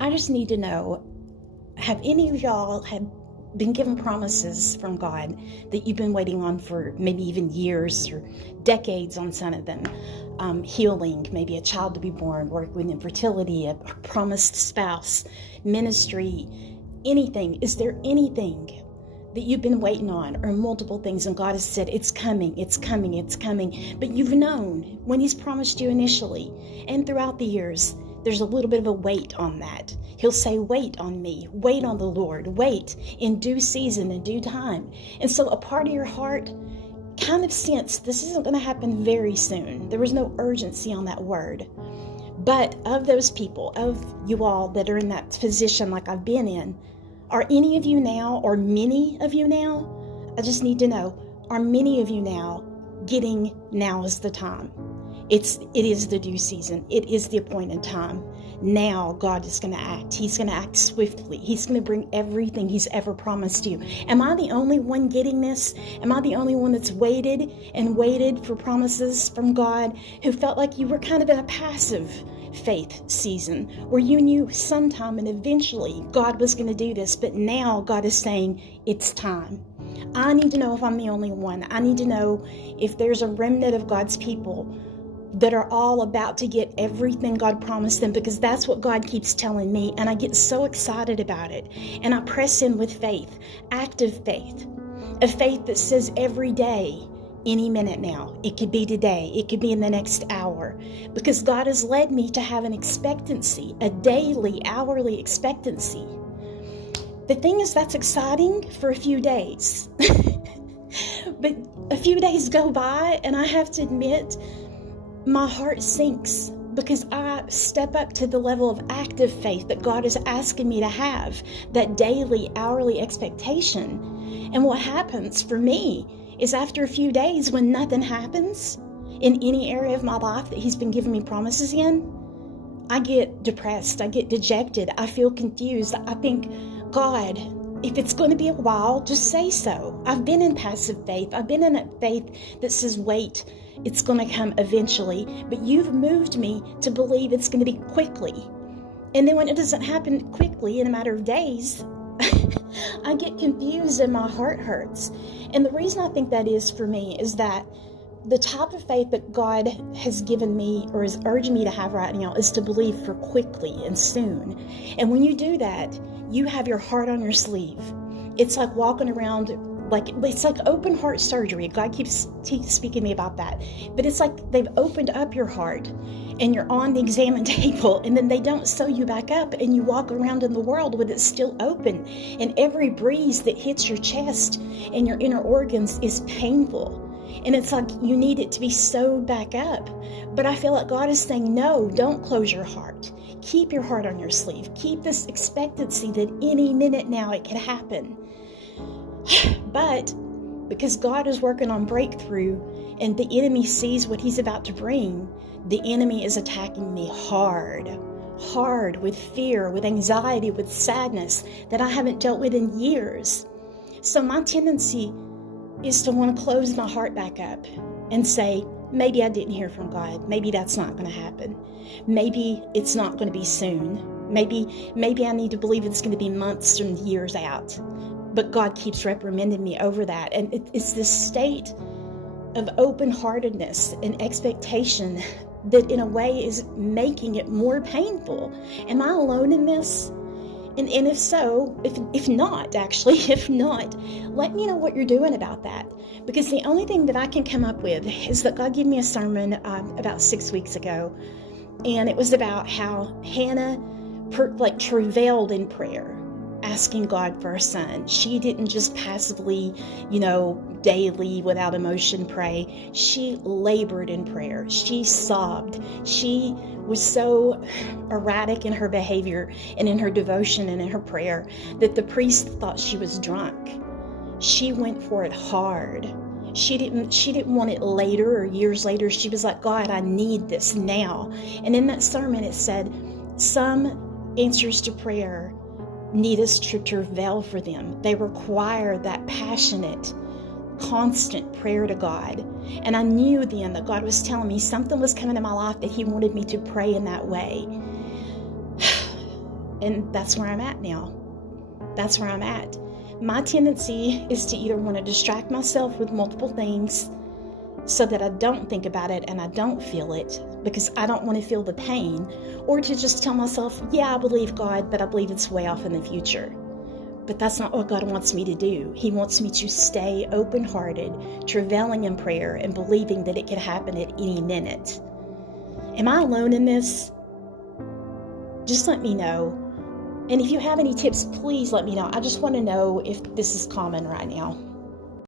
I just need to know, have any of y'all have been given promises from God that you've been waiting on for maybe even years or decades on some of them? Healing, maybe a child to be born, work with infertility, a promised spouse, ministry, anything. Is there anything that you've been waiting on, or multiple things, and God has said, it's coming, it's coming, it's coming, but you've known when He's promised you initially and throughout the years, there's a little bit of a wait on that. He'll say, wait on me, wait on the Lord, wait in due season, in due time. And so a part of your heart kind of sensed this isn't going to happen very soon. There was no urgency on that word. But of those people, of you all that are in that position like I've been in, are any of you now, or many of you now, I just need to know, are many of you now getting now is the time? It is the due season. It is the appointed time. Now God is going to act. He's going to act swiftly. He's going to bring everything He's ever promised you. Am I the only one getting this? Am I the only one that's waited and waited for promises from God, who felt like you were kind of in a passive faith season where you knew sometime and eventually God was going to do this, but now God is saying it's time? I need to know if I'm the only one. I need to know if there's a remnant of God's people that are all about to get everything God promised them, because that's what God keeps telling me, and I get so excited about it. And I press in with faith, active faith, a faith that says every day, any minute now, it could be today, it could be in the next hour, because God has led me to have an expectancy, a daily, hourly expectancy. The thing is, that's exciting for a few days, but a few days go by and I have to admit, my heart sinks, because I step up to the level of active faith that God is asking me to have, that daily, hourly expectation. And what happens for me is, after a few days, when nothing happens in any area of my life that He's been giving me promises in, I get depressed, I get dejected, I feel confused. I think, God, if it's going to be a while, just say so. I've been in passive faith. I've been in a faith that says, wait, it's going to come eventually. But you've moved me to believe it's going to be quickly. And then when it doesn't happen quickly in a matter of days, I get confused and my heart hurts. And the reason I think that is for me is that the type of faith that God has given me, or is urging me to have right now, is to believe for quickly and soon. And when you do that, you have your heart on your sleeve. It's like walking around, it's like open heart surgery. God keeps speaking to me about that. But it's like they've opened up your heart and you're on the exam table, and then they don't sew you back up, and you walk around in the world with it still open. And every breeze that hits your chest and your inner organs is painful. And it's like you need it to be sewed back up. But I feel like God is saying, no, don't close your heart. Keep your heart on your sleeve. Keep this expectancy that any minute now it could happen. But because God is working on breakthrough and the enemy sees what He's about to bring, the enemy is attacking me hard with fear, with anxiety, with sadness that I haven't dealt with in years. So my tendency is to want to close my heart back up and say, maybe I didn't hear from God. Maybe that's not going to happen. Maybe it's not going to be soon. Maybe I need to believe it's going to be months and years out. But God keeps reprimanding me over that. And it's this state of open-heartedness and expectation that in a way is making it more painful. Am I alone in this? And if so, if not, let me know what you're doing about that. Because the only thing that I can come up with is that God gave me a sermon about 6 weeks ago. And it was about how Hannah travailed in prayer, asking God for a son. She didn't just passively, daily without emotion pray. She labored in prayer. She sobbed. She was so erratic in her behavior and in her devotion and in her prayer that the priest thought she was drunk. She went for it hard. She didn't want it later or years later. She was like, God, I need this now. And in that sermon it said, some answers to prayer need us to travail for them. They require that passionate, constant prayer to God. And I knew then that God was telling me something was coming in my life that He wanted me to pray in that way. And that's where I'm at now. That's where I'm at. My tendency is to either want to distract myself with multiple things so that I don't think about it and I don't feel it because I don't want to feel the pain, or to just tell myself, yeah, I believe God, but I believe it's way off in the future. But that's not what God wants me to do. He wants me to stay open-hearted, travailing in prayer, and believing that it could happen at any minute. Am I alone in this? Just let me know. And if you have any tips, please let me know. I just want to know if this is common right now.